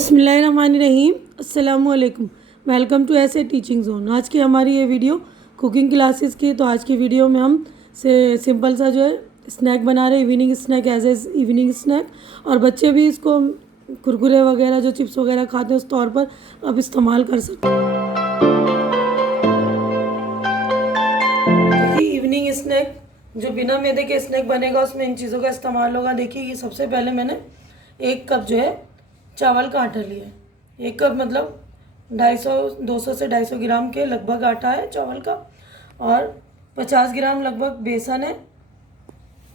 बिस्मिल्लाहिर्रहमानिर्रहीम। अस्सलामुअलैकुम। Welcome to ऐसे टीचिंग जोन। आज की हमारी ये वीडियो कुकिंग क्लासेस की। तो आज की वीडियो में हम सिंपल सा जो है स्नैक बना रहे हैं, evening snack, as evening snack. और बच्चे भी इसको कुरकुरे वगैरह जो चिप्स वगैरह खाते हैं उस तौर पर अब इस्तेमाल कर सकते हैं। देखिए इवनिंग स्नैक जो बिना मैदे के स्नैक बनेगा उसमें इन चीज़ों का इस्तेमाल होगा। देखिए ये सबसे पहले मैंने 1 कप जो है चावल का आटा लिया है। 1 कप मतलब 250 से 250 ग्राम के लगभग आटा है चावल का। और 50 ग्राम लगभग बेसन है।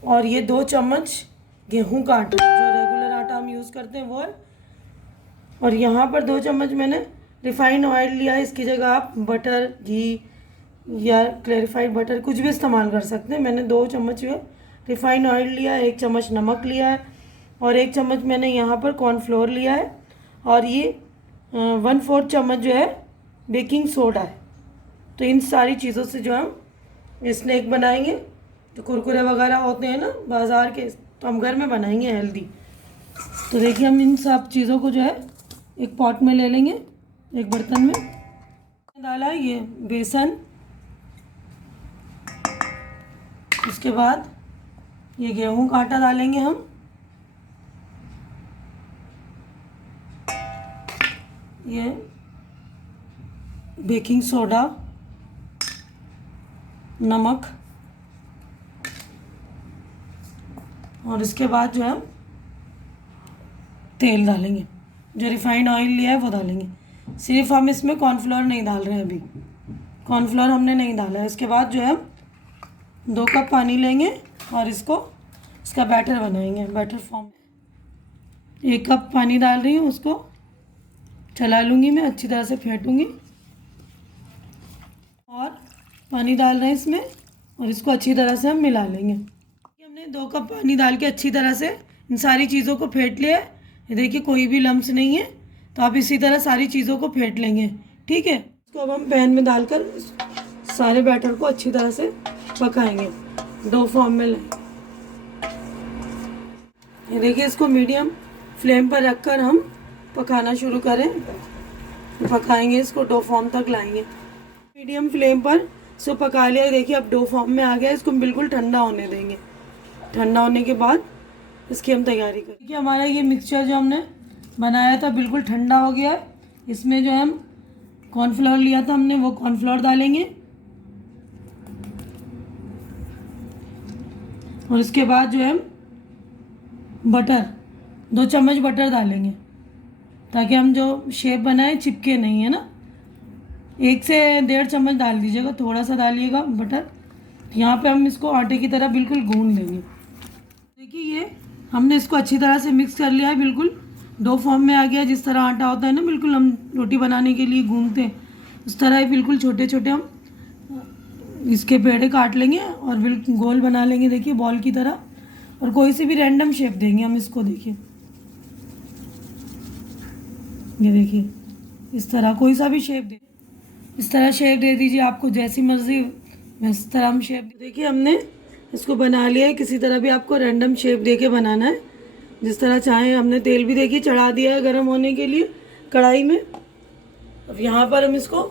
और ये 2 चम्मच गेहूं का आटा है, जो रेगुलर आटा हम यूज़ करते हैं वो है। और यहाँ पर 2 चम्मच मैंने रिफाइंड ऑयल लिया है। इसकी जगह आप बटर, घी या क्लैरिफाइड बटर कुछ भी इस्तेमाल कर सकते हैं। मैंने 2 चम्मच जो है रिफाइंड ऑयल लिया है, 1 चम्मच नमक लिया है और 1 चम्मच मैंने यहाँ पर कॉर्नफ्लोर लिया है। और ये 1/4 चम्मच जो है बेकिंग सोडा है। तो इन सारी चीज़ों से जो हम स्नैक बनाएंगे, जो कुरकुरे वगैरह होते हैं ना बाज़ार के, तो हम घर में बनाएंगे हेल्दी। तो देखिए हम इन सब चीज़ों को जो है एक पॉट में ले लेंगे, एक बर्तन में डाला है ये बेसन। उसके बाद ये गेहूं का आटा डालेंगे हम। ये बेकिंग सोडा, नमक और इसके बाद जो है तेल डालेंगे। जो रिफाइंड ऑयल लिया है वो डालेंगे। सिर्फ हम इसमें कॉर्नफ्लोर नहीं डाल रहे हैं, अभी कॉर्नफ्लोर हमने नहीं डाला है। इसके बाद जो है 2 कप पानी लेंगे और इसका बैटर बनाएंगे, बैटर फॉर्म। 1 कप पानी डाल रही हूँ, उसको चला लूँगी, मैं अच्छी तरह से फेंटूँगी। और पानी डाल रहे हैं इसमें और इसको अच्छी तरह से हम मिला लेंगे। हमने 2 कप पानी डाल के अच्छी तरह से इन सारी चीज़ों को फेंट लिया है। ये देखिए कोई भी लम्स नहीं है। तो आप इसी तरह सारी चीज़ों को फेंट लेंगे, ठीक है। इसको अब हम पैन में डालकर सारे बैटर को अच्छी तरह से पकाएंगे, डो फॉर्म में लाएंगे। ये देखिए इसको मीडियम फ्लेम पर रखकर हम पकाना शुरू करें। पकाएंगे, इसको डो फॉर्म तक लाएंगे। मीडियम फ्लेम पर इसको पका लिया। देखिए अब डो फॉर्म में आ गया। इसको बिल्कुल ठंडा होने देंगे। ठंडा होने के बाद इसकी हम तैयारी करें। देखिए हमारा ये मिक्सचर जो हमने बनाया था बिल्कुल ठंडा हो गया। इसमें जो हम कॉर्नफ्लोर लिया था हमने, वो कॉर्नफ्लोर डालेंगे। और इसके बाद जो है बटर, 2 चम्मच बटर डालेंगे, ताकि हम जो शेप बनाए चिपके नहीं, है ना। 1 से 1.5 चम्मच डाल दीजिएगा, थोड़ा सा डालिएगा बटर। यहाँ पे हम इसको आटे की तरह बिल्कुल गूंद लेंगे। देखिए ये हमने इसको अच्छी तरह से मिक्स कर लिया है, बिल्कुल डो फॉर्म में आ गया। जिस तरह आटा होता है ना, बिल्कुल हम रोटी बनाने के लिए गूंदते हैं, उस तरह ही बिल्कुल छोटे छोटे हम इसके पेड़े काट लेंगे और बिल्कुल गोल बना लेंगे। देखिए बॉल की तरह। और कोई सी भी रैंडम शेप देंगे हम इसको। देखिए ये देखिए इस तरह कोई सा भी शेप दे, इस तरह शेप दे दीजिए, आपको जैसी मर्जी इस तरह हम शेप। देखिए हमने इसको बना लिया है। किसी तरह भी आपको रैंडम शेप दे के बनाना है, जिस तरह चाहे। हमने तेल भी देखिए चढ़ा दिया है गर्म होने के लिए कढ़ाई में। अब यहाँ पर हम इसको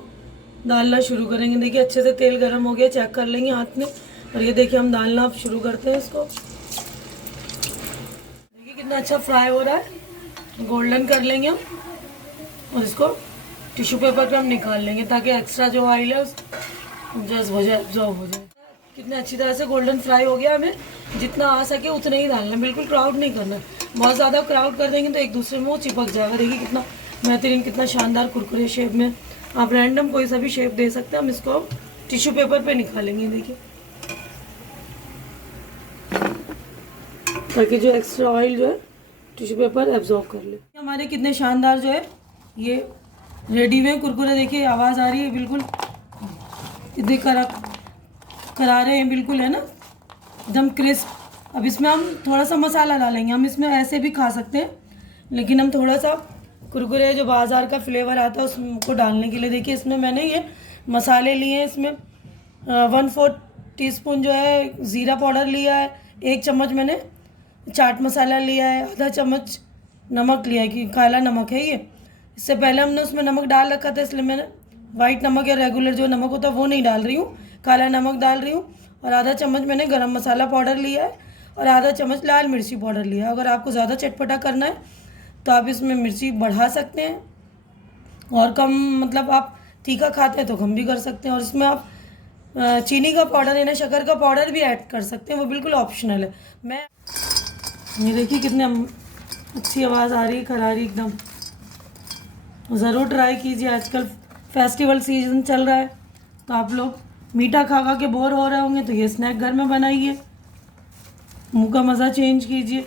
डालना शुरू करेंगे। देखिए अच्छे से तेल गर्म हो गया, चेक कर लेंगे हाथ में। और ये देखिए हम डालना अब शुरू करते हैं इसको। देखिए कितना अच्छा फ्राई हो रहा है, गोल्डन कर लेंगे हम। और इसको टिश्यू पेपर पे हम निकाल लेंगे, ताकि एक्स्ट्रा जो ऑयल है जस्ट हो जाए, एब्जॉर्ब हो जाए। कितने अच्छी तरह से गोल्डन फ्राई हो गया। हमें जितना आ सके उतना ही डालना, बिल्कुल क्राउड नहीं करना। बहुत ज़्यादा क्राउड कर देंगे तो एक दूसरे में वो चिपक जाएगा। देखिए कितना बेहतरीन, कितना शानदार कुरकुरे शेप में। आप रैंडम कोई सा भी शेप दे सकते हैं। हम इसको टिश्यू पेपर पे निकालेंगे, देखिए, ताकि जो एक्स्ट्रा ऑयल जो है टिश्यू पेपर एब्जॉर्ब कर ले। हमारे कितने शानदार जो है ये रेडी हुए कुरकुरे। देखिए आवाज़ आ रही है, बिल्कुल इतने करारे हैं बिल्कुल, है ना, एकदम क्रिस्प। अब इसमें हम थोड़ा सा मसाला डालेंगे। हम इसमें ऐसे भी खा सकते हैं, लेकिन हम थोड़ा सा कुरकुरे जो बाज़ार का फ्लेवर आता है उसको डालने के लिए, देखिए इसमें मैंने ये मसाले लिए हैं। इसमें 1/4 टीस्पून जो है ज़ीरा पाउडर लिया है, 1 चम्मच मैंने चाट मसाला लिया है, आधा चम्मच नमक लिया है कि काला नमक है ये। इससे पहले हमने उसमें नमक डाल रखा था, इसलिए मैंने वाइट नमक या रेगुलर जो नमक होता है वो नहीं डाल रही हूँ, काला नमक डाल रही हूँ। और आधा चम्मच मैंने गरम मसाला पाउडर लिया है और आधा चम्मच लाल मिर्ची पाउडर लिया है। अगर आपको ज़्यादा चटपटा करना है तो आप इसमें मिर्ची बढ़ा सकते हैं, और कम मतलब आप तीखा खाते हैं तो कम भी कर सकते हैं। और इसमें आप चीनी का पाउडर यानी शक्कर का पाउडर भी ऐड कर सकते हैं, वो बिल्कुल ऑप्शनल है। मैं ये देखिए कितने अच्छी आवाज़ आ रही है, करारी एकदम। ज़रूर ट्राई कीजिए, आजकल फेस्टिवल सीजन चल रहा है तो आप लोग मीठा खा खा के बोर हो रहे होंगे तो ये स्नैक घर में बनाइए, मुंह का मज़ा चेंज कीजिए।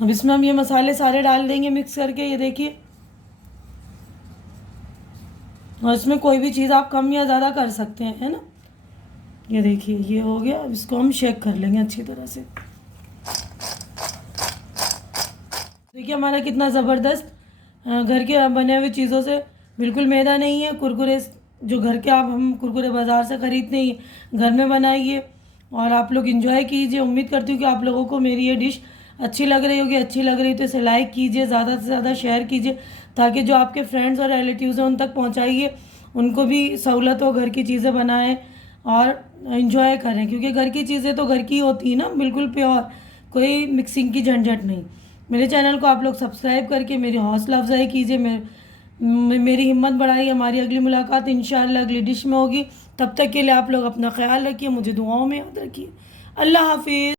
अब इसमें हम ये मसाले सारे डाल देंगे मिक्स करके, ये देखिए। और इसमें कोई भी चीज़ आप कम या ज़्यादा कर सकते हैं, है ना। ये देखिए ये हो गया। अब इसको हम शेक कर लेंगे अच्छी तरह से। देखिए हमारा कितना ज़बरदस्त घर के बने हुए चीज़ों से, बिल्कुल मैदा नहीं है। कुरकुरे जो घर के हम कुरकुरे बाज़ार से ख़रीदते ही घर में बनाइए और आप लोग इंजॉय कीजिए। उम्मीद करती हूँ कि आप लोगों को मेरी ये डिश अच्छी लग रही होगी। अच्छी लग रही तो इसे लाइक कीजिए, ज़्यादा से ज़्यादा शेयर कीजिए, ताकि जो आपके फ्रेंड्स और रिलेटिव्स हैं उन तक पहुँचाइए, उनको भी सहूलत हो, घर की चीज़ें बनाएं और इन्जॉय करें। क्योंकि घर की चीज़ें तो घर की होती है ना, बिल्कुल प्योर, कोई मिक्सिंग की झंझट नहीं। मेरे चैनल को आप लोग सब्सक्राइब करके मेरी हौसला अफजाई कीजिए, मेरी हिम्मत बढ़ाइए। हमारी अगली मुलाकात इंशाल्लाह अगली डिश में होगी। तब तक के लिए आप लोग अपना ख्याल रखिए, मुझे दुआओं में याद रखिए। अल्लाह हाफिज़।